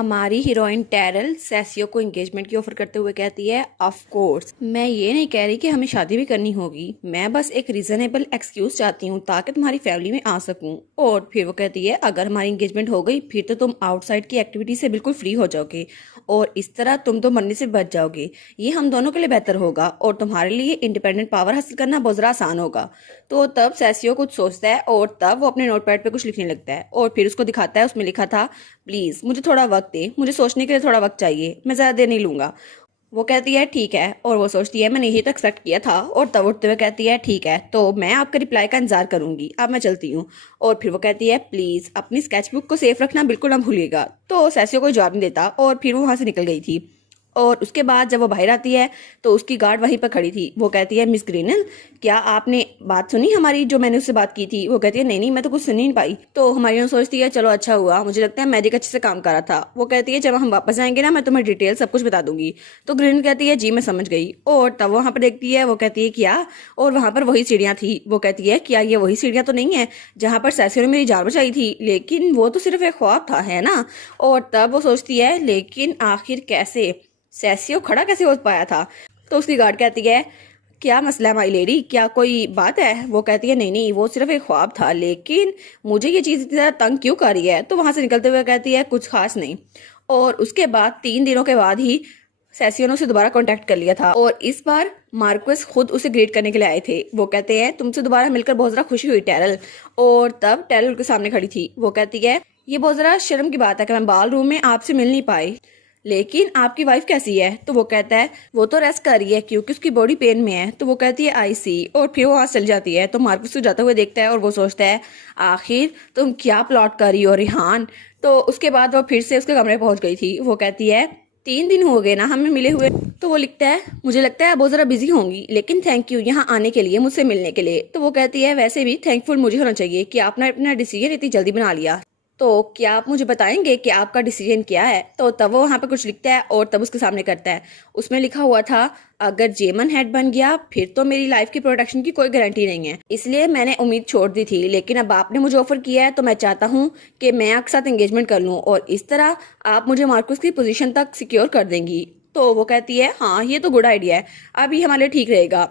हमारी हीरोइन टैरल सैसियो को एंगेजमेंट की ऑफर करते हुए कहती है, ऑफ कोर्स मैं ये नहीं कह रही कि हमें शादी भी करनी होगी, मैं बस एक रीजनेबल एक्सक्यूज चाहती हूँ ताकि तुम्हारी फैमिली में आ सकूँ। और फिर वो कहती है, अगर हमारी एंगेजमेंट हो गई फिर तो तुम आउटसाइड की एक्टिविटी से बिल्कुल फ्री हो जाओगे और इस तरह तुम तो मरने से बच जाओगे। ये हम दोनों के लिए बेहतर होगा और तुम्हारे लिए इंडिपेंडेंट पावर हासिल करना बहुत ज़्यादा आसान होगा। तो तब सैसियो कुछ सोचता है और तब वो अपने नोटपैड पे कुछ लिखने लगता है और फिर उसको दिखाता है। उसमें लिखा था, प्लीज मुझे थोड़ा वक्त दे, मुझे सोचने के लिए थोड़ा वक्त चाहिए, मैं ज्यादा देर नहीं लूंगा। वो कहती है ठीक है और वो सोचती है मैंने यही तो एक्सपेक्ट किया था। और तब उठते हुए कहती है ठीक है तो मैं आपके रिप्लाई का इंतजार करूंगी, अब मैं चलती हूँ। और फिर वो कहती है प्लीज अपनी स्केचबुक को सेफ रखना बिल्कुल ना भूलिएगा। तो सैसियो कोई जवाब नहीं देता और फिर वो वहां से निकल गई थी। और उसके बाद जब वो बाहर आती है तो उसकी गार्ड वहीं पर खड़ी थी। वो कहती है, मिस ग्रीनल क्या आपने बात सुनी हमारी, जो मैंने उससे बात की थी? वो कहती है नहीं नहीं मैं तो कुछ सुन ही नहीं पाई। तो हमारी सोचती है चलो अच्छा हुआ, मुझे लगता है मैजिक अच्छे से काम कर रहा था। वो कहती है जब हम वापस आएंगे ना मैं तुम्हें डिटेल सब कुछ बता दूंगी। तो ग्रीनल कहती है जी मैं समझ गई। और तब वहां पर देखती है, वो कहती है क्या? और वहां पर वही सीढ़ियां थी। वो कहती है क्या ये वही सीढ़ियां तो नहीं है जहां पर सैसियो ने मेरी जान बचाई थी? लेकिन वो तो सिर्फ एक ख्वाब था, है ना? और तब वो सोचती है लेकिन आखिर कैसे सैसियो खड़ा कैसे हो पाया था? तो उसकी गार्ड कहती है क्या मसला है माई लेडी, क्या कोई बात है? वो कहती है नहीं नहीं वो सिर्फ एक ख्वाब था, लेकिन मुझे ये चीज़ इतनी ज़्यादा तंग क्यों कर रही है? तो वहां से निकलते हुए कहती है कुछ खास नहीं। और उसके बाद 3 दिनों के बाद ही सैसियो ने उसे दोबारा कांटेक्ट कर लिया था और इस बार मार्क्वेस खुद उसे ग्रीट करने के लिए आए थे। वो कहते हैं तुमसे दोबारा मिलकर बहुत ज़्यादा खुशी हुई टैरल। और तब टैरल उनके सामने खड़ी थी। वो कहती है ये बहुत ज़रा शर्म की बात है कि मैं बाल रूम में आपसे मिल नहीं पाई, लेकिन आपकी वाइफ कैसी है? तो वो कहता है वो तो रेस्ट कर रही है क्योंकि उसकी बॉडी पेन में है। तो वो कहती है आई सी। और फिर वो वहां चल जाती है। तो मार्कस को जाते हुए देखता है और वो सोचता है आखिर तुम क्या प्लॉट कर रही हो रिहान? तो उसके बाद वो फिर से उसके कमरे पहुंच गई थी। वो कहती है 3 दिन हो गए ना हमें मिले हुए। तो वो लिखता है मुझे लगता है बहुत जरा बिजी होंगी, लेकिन थैंक यू यहाँ आने के लिए, मुझसे मिलने के लिए। तो वो कहती है वैसे भी थैंकफुल मुझे होना चाहिए कि आपने अपना डिसीजन इतनी जल्दी बना लिया। तो क्या आप मुझे बताएंगे कि आपका डिसीजन क्या है? तो तब वो वहां पे कुछ लिखता है और तब उसके सामने करता है। उसमें लिखा हुआ था अगर जेमन हेड बन गया फिर तो मेरी लाइफ की प्रोटेक्शन की कोई गारंटी नहीं है, इसलिए मैंने उम्मीद छोड़ दी थी। लेकिन अब आपने मुझे ऑफर किया है तो मैं चाहता हूँ कि मैं आपके साथ एंगेजमेंट कर लूँ और इस तरह आप मुझे मार्कस की पोजीशन तक सिक्योर कर देंगी। तो वो कहती है हाँ ये तो गुड आइडिया है, अब ये हमारे लिए ठीक रहेगा।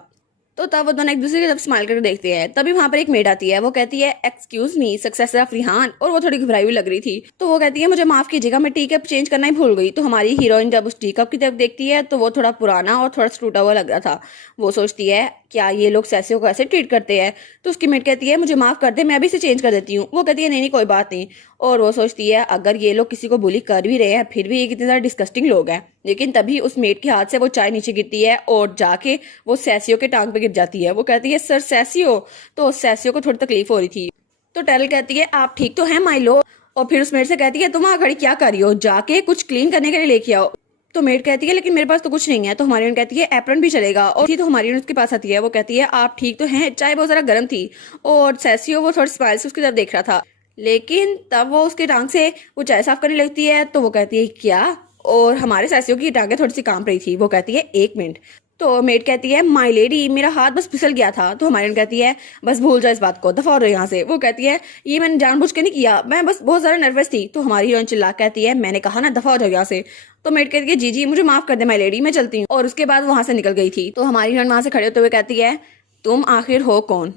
तो तब वो दोनों एक दूसरे की तरफ स्माइल करके देखते हैं। तभी वहां पर एक मेड आती है। वो कहती है excuse me successor of Rihan. और वो थोड़ी घबराई हुई लग रही थी। तो वो कहती है मुझे माफ कीजिएगा मैं टी कप चेंज करना ही भूल गई। तो हमारी हीरोइन जब उस टी कप की तरफ देखती है तो वो थोड़ा पुराना और थोड़ा टूटा हुआ लग रहा था। वो सोचती है क्या ये लोग सैसियो को ऐसे ट्रीट करते हैं? तो उसकी मेट कहती है मुझे माफ कर दे, मैं अभी से चेंज कर देती हूँ। वो कहती है नहीं नहीं कोई बात नहीं। और वो सोचती है अगर ये लोग किसी को बुली कर भी रहे हैं फिर भी ये कितने ज्यादा डिस्कस्टिंग लोग हैं। लेकिन तभी उस मेट के हाथ से वो चाय नीचे गिरती है और जाके वो सैसियो के टांग पे गिर जाती है। वो कहती है सर सैसियो। तो सैसियो को थोड़ी तकलीफ हो रही थी। तो टेरल कहती है आप ठीक तो हैं माई लो? और फिर उस मेट से कहती है तुम वहां खड़ी क्या कर रही हो, जाके कुछ क्लीन करने के लिए लेके आओ। तो मेड कहती है लेकिन मेरे पास तो कुछ नहीं है। तो हमारी यून कहती है एप्रन भी चलेगा। और थी तो हमारी यून उसके पास आती है। वो कहती है आप ठीक तो हैं? चाय बहुत जरा गर्म थी। और सैसियो वो थोड़ी स्माइल से उसकी तरफ देख रहा था, लेकिन तब वो उसके टांग से वो चाय साफ करने लगती है। तो वो कहती है क्या? और हमारे सैसियो की टांगे थोड़ी सी कांप रही थी। वो कहती है 1 मिनट। तो मेड कहती है माई लेडी मेरा हाथ बस फिसल गया था। तो हमारी कहती है बस भूल जाओ इस बात को, दफा हो रही यहाँ से। वो कहती है ये मैंने जानबूझ के नहीं किया, मैं बस बहुत ज्यादा नर्वस थी। तो हमारी हीरोइन चिल्ला कहती है मैंने कहा ना दफा हो जाओ यहाँ से। तो मेड कहती है जी जी मुझे माफ कर दे माई लेडी, मैं चलती हूँ। और उसके बाद वहां से निकल गई थी। तो हमारी हीरोइन वहां से खड़े होते हुए कहती है तुम आखिर हो कौन?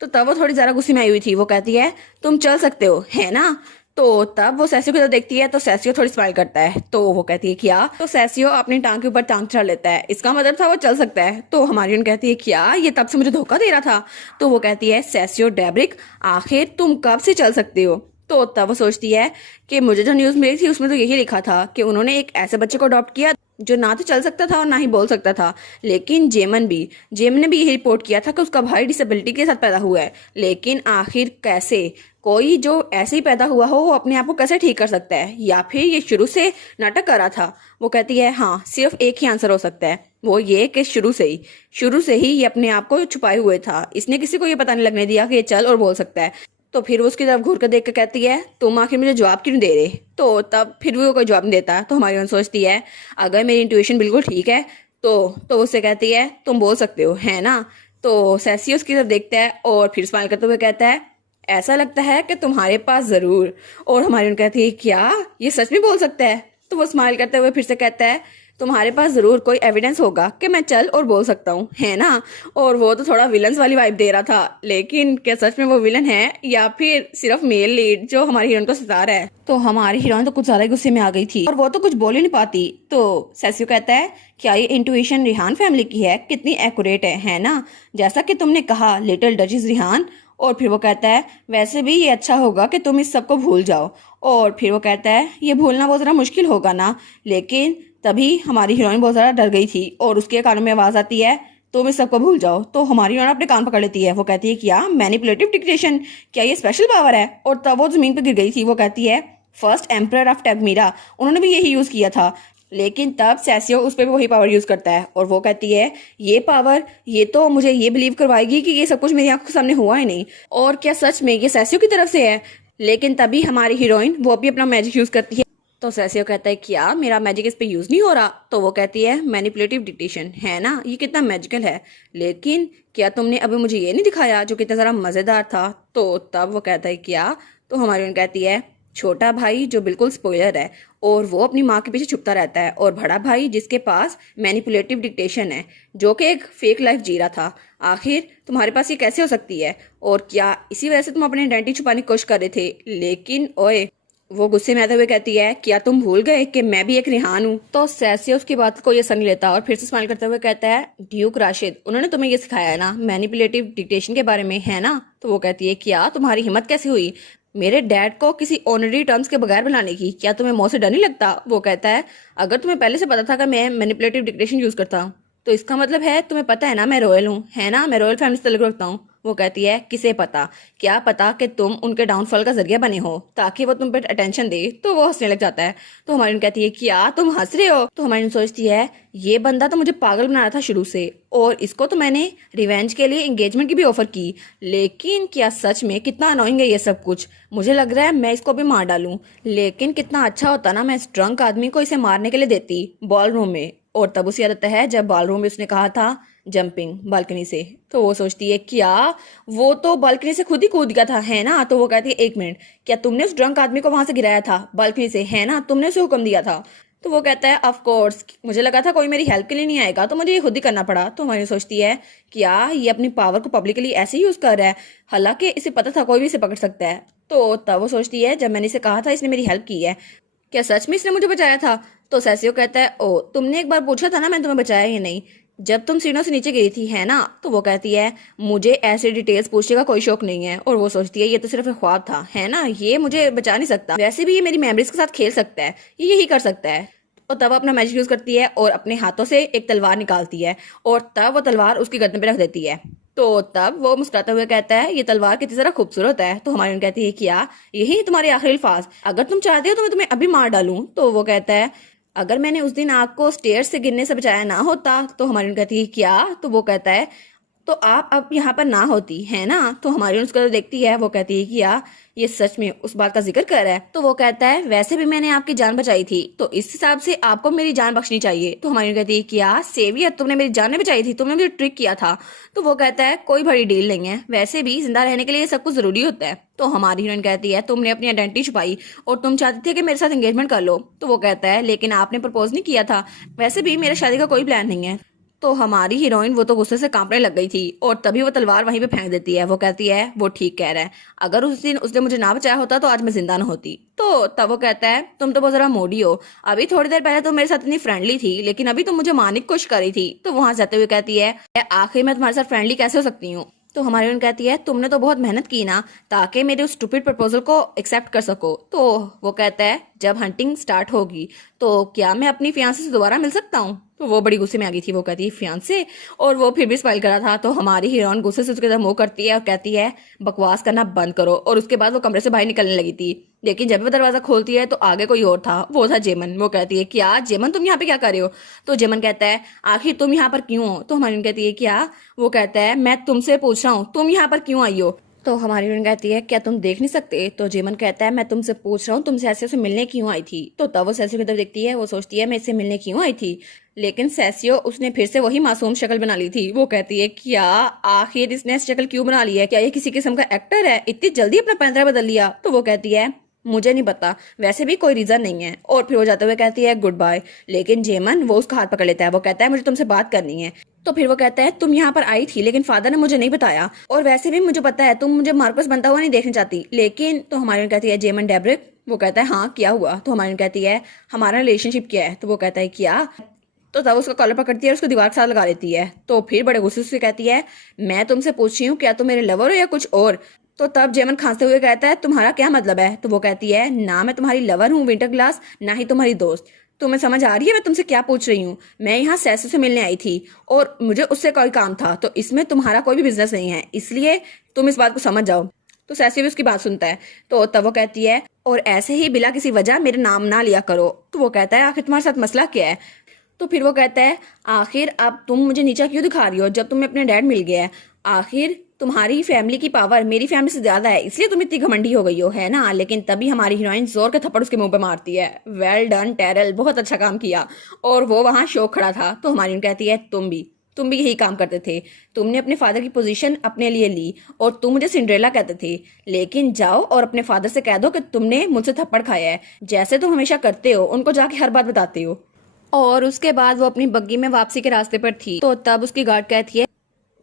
तो तब वो थोड़ी ज्यादा गुस्से में आई हुई थी। वो कहती है तुम चल सकते हो है ना? तो तब वो सैसियो की तरफ देखती है तो सैसियो थोड़ी स्माइल करता है। तो वो कहती है क्या? तो सैसियो अपनी टांग के ऊपर टांग चढ़ा लेता है। इसका मतलब था वो चल सकता है। तो हमारी कहती है क्या ये तब से मुझे धोखा दे रहा था? तो वो कहती है सैसियो डैब्रिक आखिर तुम कब से चल सकते हो? तो तब वो सोचती है कि मुझे जो न्यूज मिली थी उसमें तो यही लिखा था कि उन्होंने एक ऐसे बच्चे को अडॉप्ट किया जो ना तो चल सकता था और ना ही बोल सकता था। लेकिन जेमन ने भी यही रिपोर्ट किया था कि उसका भाई डिसेबिलिटी के साथ पैदा हुआ है। लेकिन आखिर कैसे कोई जो ऐसे ही पैदा हुआ हो वो अपने आप को कैसे ठीक कर सकता है? या फिर ये शुरू से नाटक कर रहा था? वो कहती है हाँ सिर्फ एक ही आंसर हो सकता है, वो ये कि शुरू से ही ये अपने आप को छुपाए हुए था। इसने किसी को ये पता नहीं लगने दिया कि ये चल और बोल सकता है। तो फिर वो उसकी तरफ घूर कर देख कर कहती है तुम आखिर मुझे जवाब क्यों नहीं दे रहे? तो तब फिर भी वो कोई जवाब नहीं देता। तो हमारी बहन सोचती है अगर मेरी इंट्यूशन बिल्कुल ठीक है तो उससे कहती है तुम बोल सकते हो है ना? तो सैसी उसकी तरफ देखता है और फिर स्माइल करते हुए कहता है ऐसा लगता है कि तुम्हारे पास जरूर। और हमारी कहती है क्या ये सच में बोल सकता है? तो वो स्माइल करते हुए फिर से कहता है तुम्हारे पास जरूर कोई एविडेंस होगा कि मैं चल और बोल सकता हूँ, है ना? और वो तो थोड़ा विलन्स वाली वाइब दे रहा था, लेकिन क्या सच में वो विलन है या फिर सिर्फ मेल लीड जो हमारी हीरोइन को सता रहा है? तो हमारी हीरोइन तो कुछ ज्यादा ही गुस्से में आ गई थी और वो तो कुछ बोल ही नहीं पाती। तो सेसियो कहता है क्या ये इंट्यूशन रिहान फैमिली की है? कितनी एक्यूरेट है ना? जैसा कि तुमने कहा लिटिल डचिस रिहान। और फिर वो कहता है वैसे भी ये अच्छा होगा कि तुम इस सब को भूल जाओ। और फिर वो कहता है ये भूलना बहुत ज़रा मुश्किल होगा ना, लेकिन तभी हमारी हीरोइन बहुत ज़्यादा डर गई थी और उसके कानों में आवाज़ आती है तुम इस सबको भूल जाओ। तो हमारी हीरोइन अपने कान पकड़ लेती है। वो कहती है क्या मैनिपुलेटिव डिक्टेशन, क्या ये स्पेशल पावर है? और तब वो ज़मीन पर गिर गई थी। वो कहती है फर्स्ट एम्परर ऑफ टैगमीरा, उन्होंने भी यही यूज़ किया था। लेकिन तब सेसियो उस पर भी वही पावर यूज करता है और वो कहती है ये पावर ये तो मुझे ये बिलीव करवाएगी कि ये सब कुछ मेरी आंखों के सामने हुआ ही नहीं, और क्या सच में ये सेसियो की तरफ से है? लेकिन तभी हमारी हीरोइन वो भी अपना मैजिक यूज करती है। तो सेसियो कहता है क्या मेरा मैजिक इस पे यूज नहीं हो रहा? तो वो कहती है मैनिपुलेटिव डिक्टेशन है ना, ये कितना मैजिकल है, लेकिन क्या तुमने अभी मुझे ये नहीं दिखाया जो कितना ज़रा मज़ेदार था? तो तब वो कहता है क्या? तो हमारी हीरोइन कहती है छोटा भाई जो बिल्कुल स्पॉइलर है और वो अपनी माँ के पीछे छुपता रहता है, और बड़ा भाई जिसके पास मैनिपुलेटिव डिक्टेशन है जो कि एक फेक लाइफ जी रहा था। आखिर तुम्हारे पास ये कैसे हो सकती है? और क्या इसी वजह से तुम अपनी आइडेंटिटी छुपाने की कोशिश कर रहे थे? लेकिन ओए, वो गुस्से में आते हुए कहती है क्या तुम भूल गए कि मैं भी एक रिहान हूँ? तो सेसियो उसकी बात को ये सुन लेता और फिर से स्माइल करते हुए कहता है ड्यूक राशिद, उन्होंने तुम्हें ये सिखाया है ना मैनिपुलेटिव डिक्टेशन के बारे में, है ना? तो वो कहती है क्या तुम्हारी हिम्मत कैसे हुई मेरे डैड को किसी ऑनरी टर्म्स के बगैर बुलाने की? क्या तुम्हें मौत से डर नहीं लगता? वो कहता है अगर तुम्हें पहले से पता था कि मैं मैनिपुलेटिव डिक्टेशन यूज करता हूँ तो इसका मतलब है तुम्हें पता है ना मैं रॉयल हूँ, है ना? मैं रॉयल फैमिली से ताल्लुक रखता हूँ। वो कहती है किसे पता? क्या पता कि तुम उनके डाउनफॉल का जरिया बने हो ताकि वो तुम पे अटेंशन दे। तो वो हंसने लग जाता है। तो हमारी कहती है क्या तुम हंस रहे हो? तो हमारी सोचती है ये बंदा तो मुझे पागल बना रहा था शुरू से, और इसको तो मैंने रिवेंज के लिए एंगेजमेंट की भी ऑफर की, लेकिन क्या सच में कितना अनोइंग है ये सब कुछ। मुझे लग रहा है मैं इसको भी मार डालूं, लेकिन कितना अच्छा होता ना मैं इस ड्रंक आदमी को इसे मारने के लिए देती बॉल रूम में। और तब उसे याद आता है जब बॉल रूम में उसने कहा था जंपिंग बालकनी से। तो वो सोचती है क्या वो तो बालकनी से खुद ही कूद गया था, है ना? तो वो कहती है एक मिनट, क्या तुमने उस ड्रंक आदमी को वहां से गिराया था बालकनी से, है ना? तुमने उसे हुक्म दिया था? तो वो कहता है ऑफ कोर्स, मुझे लगा था कोई मेरी हेल्प के लिए नहीं आएगा तो मुझे ये खुद ही करना पड़ा। तो हमारी सोचती है क्या ये अपनी पावर को पब्लिकली ऐसे यूज कर रहा है, हालांकि इसे पता था कोई भी इसे पकड़ सकता है। तो तब वो सोचती है जब मैंने इसे कहा था इसने मेरी हेल्प की है, क्या सच में इसने मुझे बचाया था? तो सेसियो कहता है ओ तुमने एक बार पूछा था ना मैंने तुम्हें बचाया या नहीं, जब तुम सीढ़ियों से नीचे गिरी थी, है ना? तो वो कहती है मुझे ऐसे डिटेल्स पूछने का कोई शौक नहीं है। और वो सोचती है ये तो सिर्फ एक ख्वाब था, है ना? ये मुझे बचा नहीं सकता, वैसे भी ये मेरी मेमोरीज के साथ खेल सकता है, ये यही कर सकता है। और तब अपना मैजिक यूज करती है और अपने हाथों से एक तलवार निकालती है और तब वो तलवार उसकी गर्दन पे रख देती है। तो तब वो मुस्कुराते हुए कहता है ये तलवार कितनी जरा खूबसूरत है। तो हमारी कहती है क्या यही तुम्हारे आखिरी अल्फाज, अगर तुम चाहते हो तो मैं तुम्हें अभी मार डालूं? तो वो कहता है अगर मैंने उस दिन आपको स्टेयर से गिरने से बचाया ना होता। तो हमारी कहती है क्या? तो वो कहता है तो आप अब यहाँ पर ना होती, है ना? तो हमारी उसको देखती है, वो कहती है कि या ये सच में उस बात का जिक्र कर रहा है? तो वो कहता है वैसे भी मैंने आपकी जान बचाई थी तो इस हिसाब से आपको मेरी जान बख्शनी चाहिए। तो हमारी कहती है कि या सेवियर तुमने मेरी जान नहीं बचाई थी, तुमने मुझे ट्रिक किया था। तो वो कहता है कोई बड़ी डील नहीं है, वैसे भी जिंदा रहने के लिए सब कुछ जरूरी होता है। तो हमारी हीरोइन कहती है तुमने अपनी आइडेंटिटी छुपाई और तुम चाहती थे कि मेरे साथ एंगेजमेंट कर लो। तो वो कहता है लेकिन आपने प्रपोज नहीं किया था, वैसे भी मेरे शादी का कोई प्लान नहीं है। तो हमारी हीरोइन वो तो गुस्से से कांपने लग गई थी और तभी वो तलवार वहीं पे फेंक देती है। वो कहती है वो ठीक कह रहा है, अगर उस दिन उसने मुझे ना बचाया होता तो आज मैं जिंदा न होती। तो तब वो कहता है तुम तो बहुत जरा मोडी हो, अभी थोड़ी देर पहले तो मेरे साथ इतनी फ्रेंडली थी लेकिन अभी तुम मुझे मारने की कोशिश कर रही थी। तो वहां जाते हुए कहती है आखिर मैं तुम्हारे साथ फ्रेंडली कैसे हो सकती हूँ? तो हमारी हीरोइन कहती है तुमने तो बहुत मेहनत की ना ताकि मेरे उस स्टूपिड प्रपोजल को एक्सेप्ट कर सको। तो वो कहता है जब हंटिंग स्टार्ट होगी तो क्या मैं अपनी फियांसे से दोबारा मिल सकता हूँ? तो वो बड़ी गुस्से में आ गई थी। वो कहती है फियांसे, और वो फिर भी स्माइल कर रहा था। तो हमारी हीरोइन गुस्से से उसके तरफ मुंह करती है और कहती है बकवास करना बंद करो। और उसके बाद वो कमरे से बाहर निकलने लगी थी, लेकिन जब वो दरवाजा खोलती है तो आगे कोई और था, वो था जेमन। वो कहती है क्या जेमन तुम यहाँ पे क्या कर रहे हो? तो जेमन कहता है आखिर तुम यहाँ पर क्यों हो? तो हमारी कहती है क्या? वो कहता है मैं तुमसे पूछ रहा हूँ तुम यहाँ पर क्यों आई हो? तो हमारी हीरोइन कहती है क्या तुम देख नहीं सकते? तो जेमन कहता है मैं तुमसे पूछ रहा हूँ तुम सैसियो से मिलने क्यों आई थी? तो तब वो सैसियो की तरफ देखती है, वो सोचती है मैं इससे मिलने क्यों आई थी, लेकिन सैसियो उसने फिर से वही मासूम शक्ल बना ली थी। वो कहती है क्या आखिर इसने शक्ल क्यों बना ली है? क्या ये किसी किस्म का एक्टर है? इतनी जल्दी अपना पैंतरा बदल लिया? तो वो कहती है मुझे नहीं पता, वैसे भी कोई रीजन नहीं है। और फिर वो जाते हुए कहती है गुड बाय, लेकिन जेमन वो उसका हाथ पकड़ लेता है। वो कहता है मुझे तुमसे बात करनी है। तो फिर वो कहता है तुम यहाँ पर आई थी लेकिन फादर ने मुझे नहीं बताया, और वैसे भी मुझे पता है तुम मुझे मार्कस बनता हुआ नहीं देखना चाहती, लेकिन तो हमारी कहती है जेमन डेब्रिक। वो कहता है हाँ क्या हुआ? तो हमारी कहती है हमारा रिलेशनशिप क्या है? तो वो कहता है क्या? तो तब उसका कॉलर पकड़ती है और उसको दीवार के साथ लगा लेती है। तो फिर बड़े गुस्से से कहती है मैं तुमसे पूछ रही हूँ क्या तुम मेरे लवर हो या कुछ और? तो तब जेमन खांसते हुए कहता है तुम्हारा क्या मतलब है? तो वो कहती है ना मैं तुम्हारी लवर हूँ विंटर ग्लास, ना ही तुम्हारी दोस्त। तुम्हें समझ आ रही है मैं तुमसे क्या पूछ रही हूँ? मैं यहाँ सैसो से मिलने आई थी और मुझे उससे कोई काम था, तो इसमें तुम्हारा कोई भी बिजनेस नहीं है, इसलिए तुम इस बात को समझ जाओ। तो सैसी भी उसकी बात सुनता है। तो तब वो कहती है और ऐसे ही बिना किसी वजह मेरे नाम ना लिया करो। तो वो कहता है आखिर तुम्हारे साथ मसला क्या है? तो फिर वो कहता है आखिर अब तुम मुझे नीचा क्यों दिखा रही हो जब तुम्हें अपने डैड मिल गया है? आखिर तुम्हारी फैमिली की पावर मेरी फैमिली से ज्यादा है, इसलिए तुम इतनी घमंडी हो गई हो, है ना? लेकिन तभी हमारी हीरोइन जोर के थप्पड़ उसके मुंह पे मारती है। वेल डन टेरल, बहुत अच्छा काम किया। और वो वहां शौक खड़ा था। तो हमारी कहती है तुम भी यही काम करते थे, तुमने अपने फादर की पोजीशन अपने लिए ली और तुम मुझे सिंड्रेला कहते थे, लेकिन जाओ और अपने फादर से कह दो कि तुमने मुझसे थप्पड़ खाया है, जैसे तुम हमेशा करते हो, उनको जाके हर बात बताते हो। और उसके बाद वो अपनी बग्गी में वापसी के रास्ते पर थी। तो तब उसकी गार्ड कहती है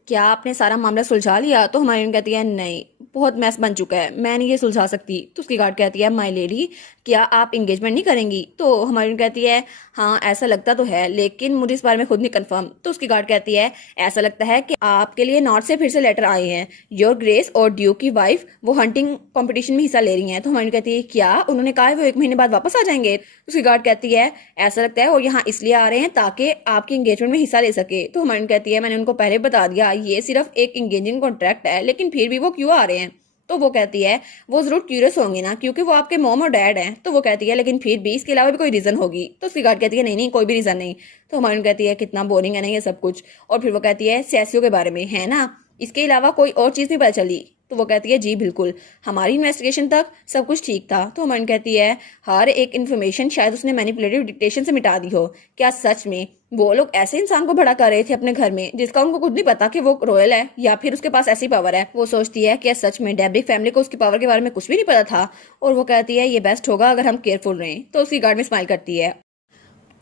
क्या आपने सारा मामला सुलझा लिया? तो हमारी कहती है नहीं, बहुत मैस बन चुका है, मैं नहीं ये सुलझा सकती। तो उसकी गार्ड कहती है माय लेडी क्या आप एंगेजमेंट नहीं करेंगी? तो हमारी कहती है हाँ ऐसा लगता तो है, लेकिन मुझे इस बारे में खुद नहीं कंफर्म। तो उसकी गार्ड कहती है ऐसा लगता है कि आपके लिए नॉर्थ से फिर से लेटर आए हैं, योर ग्रेस और ड्यू की वाइफ वो हंटिंग कंपटीशन में हिस्सा ले रही हैं। तो हमारी कहती है क्या उन्होंने कहा है वो 1 महीने बाद वापस आ जाएंगे? उसकी गार्ड कहती है ऐसा लगता है वो यहाँ इसलिए आ रहे हैं ताकि आपकी एंगेजमेंट में हिस्सा ले सके। तो हमारी कहती है मैंने उनको पहले बता दिया ये सिर्फ एक एंगेजिंग कॉन्ट्रैक्ट है, लेकिन फिर भी वो क्यों आ रहे हैं? तो वो कहती है वो जरूर क्यूरियस होंगे ना, क्योंकि वो आपके मॉम और डैड हैं। तो वो कहती है लेकिन फिर भी इसके अलावा भी कोई रीजन होगी। तो उसकी गार्ड कहती है नहीं नहीं कोई भी रीजन नहीं। तो हमारी कहती है कितना बोरिंग है ना ये सब कुछ। और फिर वो कहती है सैसियो के बारे में है ना, इसके अलावा कोई और चीज नहीं पता चली? तो वो कहती है जी बिल्कुल, हमारी इन्वेस्टिगेशन तक सब कुछ ठीक था। तो हमारी कहती है हर एक इन्फॉर्मेशन शायद उसने मैनिपुलेटिव डिक्टेशन से मिटा दी हो। क्या सच में वो लोग ऐसे इंसान को भड़ा कर रहे थे अपने घर में जिसका उनको खुद नहीं पता कि वो रॉयल है या फिर उसके पास ऐसी पावर है? वो सोचती है कि सच में डेब्रिक फैमिली को उसकी पावर के बारे में कुछ भी नहीं पता था। और वो कहती है ये बेस्ट होगा अगर हम केयरफुल रहें। तो उसकी गार्ड में स्माइल करती है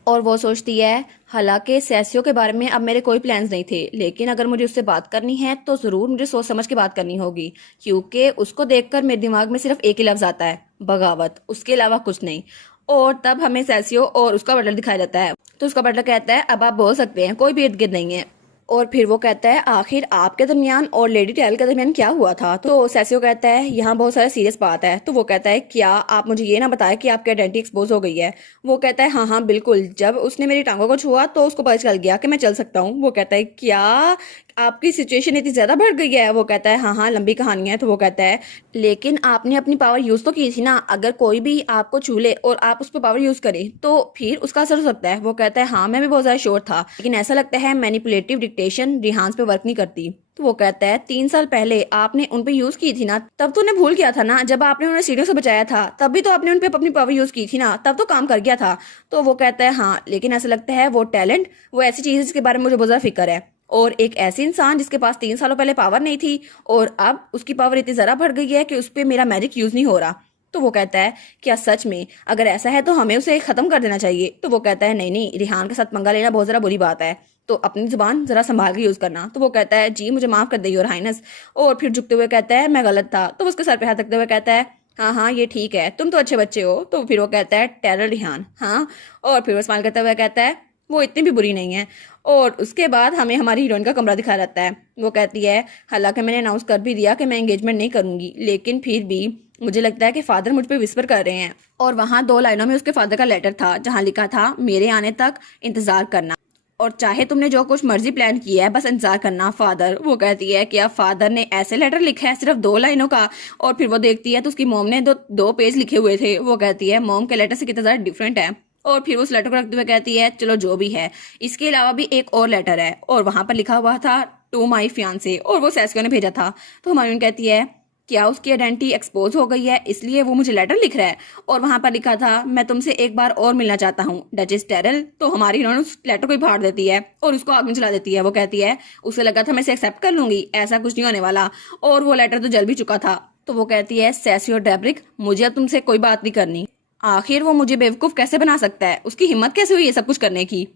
और वो सोचती है हालांकि सैसियो के बारे में अब मेरे कोई प्लान्स नहीं थे, लेकिन अगर मुझे उससे बात करनी है तो जरूर मुझे सोच समझ के बात करनी होगी, क्योंकि उसको देखकर मेरे दिमाग में सिर्फ एक ही लफ्ज आता है बगावत, उसके अलावा कुछ नहीं। और तब हमें सैसियो और उसका बटलर दिखाया जाता है। तो उसका बटलर कहता है अब आप बोल सकते हैं, कोई भी इर्द गिर्द नहीं है। और फिर वो कहता है आखिर आपके दरमियान और लेडी टेल के दरमियान क्या हुआ था? तो सैसियो कहता है यहाँ बहुत सारा सीरियस बात है। तो वो कहता है क्या आप मुझे ये ना बताएं कि आपकी आइडेंटिटी एक्सपोज हो गई है? वो कहता है हाँ हाँ बिल्कुल, जब उसने मेरी टांगों को छुआ तो उसको पता चल गया कि मैं चल सकता हूँ। वो कहता है क्या आपकी सिचुएशन इतनी ज्यादा बढ़ गई है? वो कहता है हाँ हाँ लंबी कहानी है। तो वो कहता है लेकिन आपने अपनी पावर यूज तो की थी ना, अगर कोई भी आपको छू ले और आप उस पर पावर यूज करें तो फिर उसका असर हो सकता है। वो कहता है हाँ मैं भी बहुत ज्यादा श्योर था, लेकिन ऐसा लगता है मैनिपुलेटिव डिक्टेशन रिहान पे वर्क नहीं करती। तो वो कहता है 3 साल पहले आपने उन पे यूज की थी ना, तब तो उन्हें भूल गया था ना, जब आपने उन्हें सीढ़ियों से बचाया था तब भी तो आपने उन पे अपनी पावर यूज की थी ना, तब तो काम कर गया था। तो वो कहता है हाँ लेकिन ऐसा लगता है वो टैलेंट वो ऐसी चीज है जिसके बारे में मुझे बहुत ज्यादा फिक्र है, और एक ऐसी इंसान जिसके पास 3 सालों पहले पावर नहीं थी और अब उसकी पावर इतनी जरा बढ़ गई है कि उस पर मेरा मैजिक यूज नहीं हो रहा। तो वो कहता है क्या सच में अगर ऐसा है तो हमें उसे खत्म कर देना चाहिए? तो वो कहता है नहीं नहीं, रिहान के साथ पंगा लेना बहुत जरा बुरी बात है, तो अपनी जुबान जरा संभाल के यूज करना। तो वो कहता है जी मुझे माफ कर दे योर हाइनेस। और फिर झुकते हुए कहता है मैं गलत था। तो उसके सर पे हाथ रखते हुए कहता है हाँ हाँ ये ठीक है, तुम तो अच्छे बच्चे हो। तो फिर वो कहता है टेरर रिहान हाँ। और फिर वो स्माइल करते हुए कहता है वो इतनी भी बुरी नहीं है। और उसके बाद हमें हमारी हीरोइन का कमरा दिखाया जाता है। वो कहती है हालांकि मैंने अनाउंस कर भी दिया कि मैं एंगेजमेंट नहीं करूंगी, लेकिन फिर भी मुझे लगता है कि फादर मुझ पे विस्पर कर रहे हैं। और वहां 2 लाइनों में उसके फादर का लेटर था जहां लिखा था मेरे आने तक इंतजार करना, और चाहे तुमने जो कुछ मर्जी प्लान किया है बस इंतजार करना फादर। वो कहती है कि अब फादर ने ऐसे लेटर लिखा है सिर्फ 2 लाइनों का। और फिर वो देखती है तो उसकी मॉम ने दो पेज लिखे हुए थे। वो कहती है मॉम के लेटर से कितना ज्यादा डिफरेंट है। और फिर उस लेटर को रखते हुए कहती है चलो जो भी है, इसके अलावा भी एक और लेटर है और वहां पर लिखा हुआ था टू माई फियांसे, और वो सैसियो ने भेजा था। तो हमारी कहती है क्या उसकी आइडेंटिटी एक्सपोज हो गई है इसलिए वो मुझे लेटर लिख रहा है? और वहां पर लिखा था मैं तुमसे एक बार और मिलना चाहता हूँ डचेस टेरल। तो हमारी नॉन उस लेटर को ही फाड़ देती है और उसको आग में जला देती है। वो कहती है उसे लगा था मैं इसे एक्सेप्ट कर लूंगी, ऐसा कुछ नहीं होने वाला, और वो लेटर तो जल भी चुका था। तो वो कहती है सैसी और डेब्रिक, मुझे अब तुमसे कोई बात नहीं करनी। आखिर वो मुझे बेवकूफ कैसे बना सकता है? उसकी हिम्मत कैसे हुई ये सब कुछ करने की?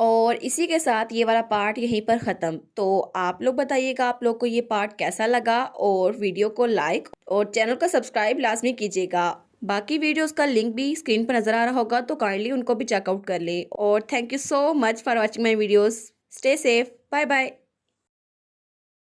और इसी के साथ ये वाला पार्ट यहीं पर ख़त्म। तो आप लोग बताइएगा आप लोग को ये पार्ट कैसा लगा, और वीडियो को लाइक और चैनल को सब्सक्राइब लाजमी कीजिएगा। बाकी वीडियोस का लिंक भी स्क्रीन पर नज़र आ रहा होगा, तो काइंडली उनको भी चेकआउट कर ले। और thank you so much for watching my videos. Stay safe, bye bye.